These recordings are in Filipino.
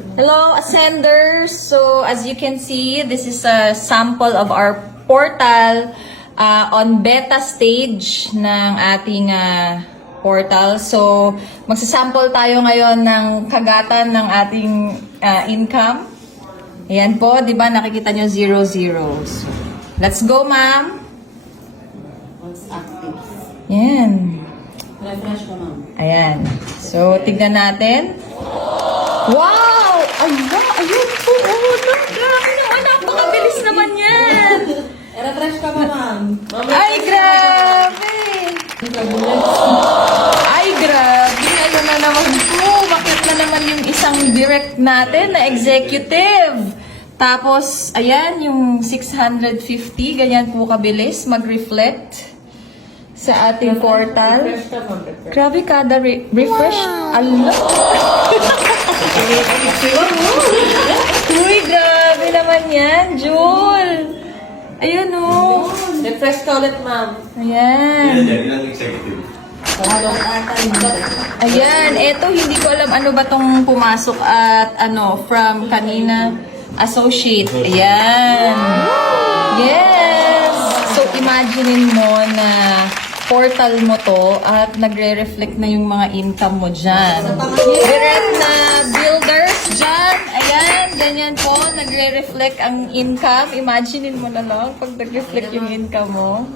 Hello, Ascenders! So, as you can see, this is a sample of our portal uh, on beta stage ng ating uh, portal. So, magsasample tayo ngayon ng kagatan ng ating uh, income. Ayan po, di ba nakikita nyo zero zeros. Let's go, ma'am! What's active? Yan. Refresh ko, ma'am. Ayan. So, tignan natin. Wow! Ayun, ayun po. Oh, no, grabe naman. Napakabilis naman yan. I-refresh ka ba, ma'am? Ay, grabe. Ay, grabe. Ayun na naman po. Bakit na naman yung isang direct natin na executive? Tapos, ayan, yung 650, ganyan po kabilis mag-reflect sa ating portal. Grabe kada re- refresh. Allah. Uy, grabe naman yan, Jul. Ayun o. Refresh ka ulit, ma'am. Ayan. Ilan yan? Ilang executive? Ayan, eto hindi ko alam ano ba tong pumasok at ano from kanina associate. Ayan. Yes. So imaginein mo na portal mo to at nagre-reflect na yung mga income mo dyan. Direct na builders dyan. Ayan, ganyan po. Nagre-reflect ang income. Imaginein mo na lang pag nag-reflect yung income mo.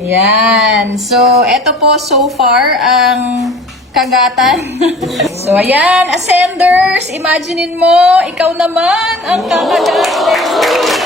Ayan. So, eto po so far ang kagatan. so, ayan, ascenders, imaginein mo, ikaw naman ang kakagat